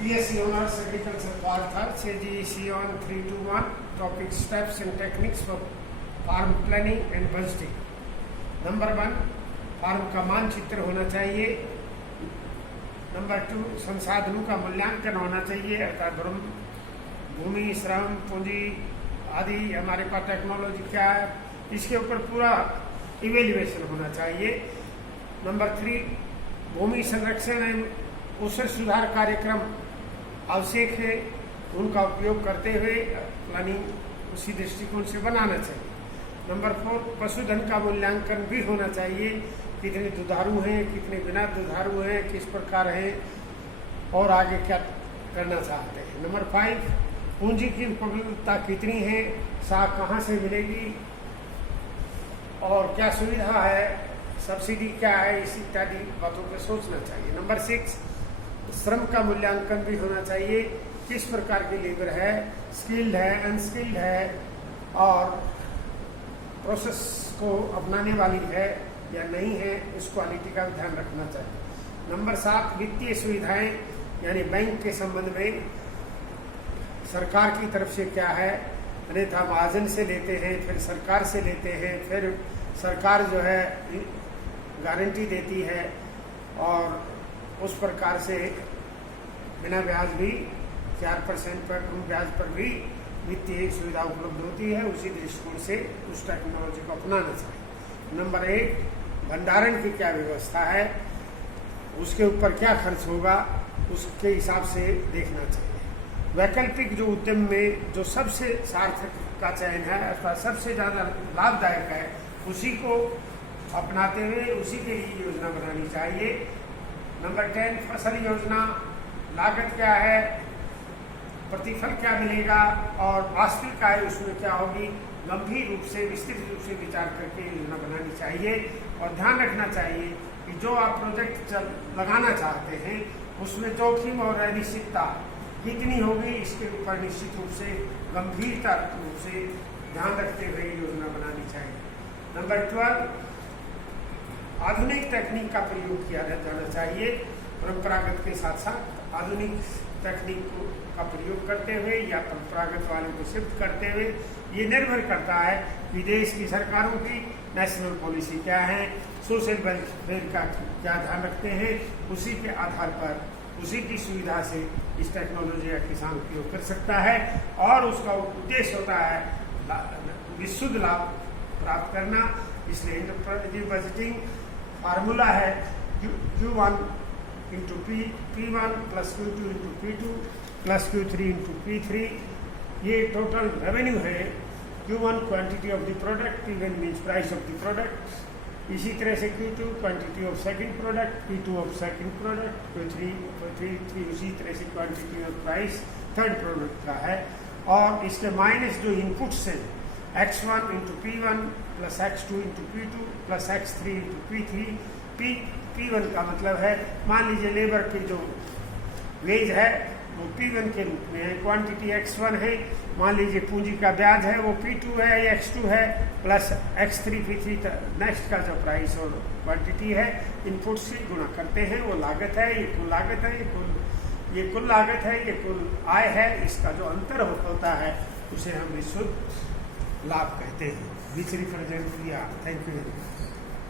BSc Honors Agriculture Part 3rd, CGEC on 321, topic steps and techniques for farm planning and budgeting. Number 1, farm का मानचित्र होना चाहिए. Number 2, संसाधनों का मूल्यांकन होना चाहिए, अर्थात भूमि, श्रम, पूंजी आदि हमारे पास टेक्नोलॉजी क्या है, इसके ऊपर पूरा इवेल्युएशन होना चाहिए. नंबर 3, भूमि संरक्षण एवं पोषण सुधार कार्यक्रम आवश्यक है, उनका उपयोग करते हुए प्लानिंग उसी दृष्टिकोण से बनाना चाहिए. नंबर 4, पशुधन का मूल्यांकन भी होना चाहिए, कितने दुधारू हैं, कितने बिना दुधारू हैं, किस प्रकार हैं और आगे क्या करना चाहते हैं. नंबर 5, पूंजी की उपलब्धता कितनी है, साख कहाँ से मिलेगी और क्या सुविधा है, सब्सिडी क्या है, इस इत्यादि बातों पर सोचना चाहिए. नंबर 6, श्रम का मूल्यांकन भी होना चाहिए, किस प्रकार की लेबर है, स्किल्ड है, अनस्किल्ड है और प्रोसेस को अपनाने वाली है या नहीं है, उस क्वालिटी का ध्यान रखना चाहिए. नंबर 7, वित्तीय सुविधाएं यानी बैंक के संबंध में सरकार की तरफ से क्या है, अन्यथा महाजन से लेते हैं, फिर सरकार से लेते हैं, फिर सरकार जो है गारंटी देती है और उस प्रकार से बिना ब्याज भी 4% पर कम ब्याज पर भी वित्तीय सुविधा उपलब्ध होती है. उसी दृष्टिकोण से उस टेक्नोलॉजी को अपनाना चाहिए. नंबर 8, भंडारण की क्या व्यवस्था है, उसके ऊपर क्या खर्च होगा, उसके हिसाब से देखना चाहिए. वैकल्पिक जो उद्यम में जो सबसे सार्थक का चयन है अर्थात सबसे ज़्यादा लाभदायक है, उसी को अपनाते हुए उसी के लिए योजना बनानी चाहिए. नंबर 10, फसल योजना, लागत क्या है, प्रतिफल क्या मिलेगा और वास्तविक आय उसमें क्या होगी, गंभीर रूप से विस्तृत रूप से विचार करके योजना बनानी चाहिए. और ध्यान रखना चाहिए कि जो आप प्रोजेक्ट लगाना चाहते हैं उसमें जोखिम और अनिश्चितता कितनी होगी, इसके ऊपर निश्चित रूप से गंभीरता रूप से ध्यान रखते हुए योजना बनानी चाहिए. नंबर 12, आधुनिक तकनीक का प्रयोग किया जाना चाहिए. परंपरागत के साथ साथ आधुनिक तकनीक का प्रयोग करते हुए या परंपरागत वालों को शिफ्ट करते हुए, ये निर्भर करता है कि देश की सरकारों की नेशनल पॉलिसी क्या है, सोशल वेलफेयर का क्या ध्यान रखते हैं. उसी के आधार पर उसी की सुविधा से इस टेक्नोलॉजी का किसान उपयोग कर सकता है और उसका उद्देश्य होता है विशुद्ध लाभ प्राप्त करना. इसलिए इंटरप्रेटिव बजटिंग फार्मूला है Q1 into P1 plus Q2 into P2 plus Q3 into P3. ये टोटल रेवेन्यू है. Q1 quantity of the product, P1 means price of the product. इसी तरह से Q2 quantity of second product, P2 of second product, Q3 उसी तरह से quantity of price third product का है. और इसके माइनस जो इनपुट्स हैं X1 into P1 plus X2 into P2 plus X3 into P3. P1 का मतलब है, मान लीजिए लेबर की जो वेज है वो P1 के रूप में है, क्वांटिटी X1 है, मान लीजिए पूंजी का ब्याज है वो P2 है या X2 है, प्लस X3 P3 नेक्स्ट का जो प्राइस और क्वांटिटी है इनपुट से गुणा करते हैं, वो लागत है. ये कुल लागत है, ये कुल लागत है, ये कुल आय है. इसका जो अंतर होता है उसे हम विशुद्ध लाभ कहते हैं. विच रिप्रेजेंट किया. Thank you very much.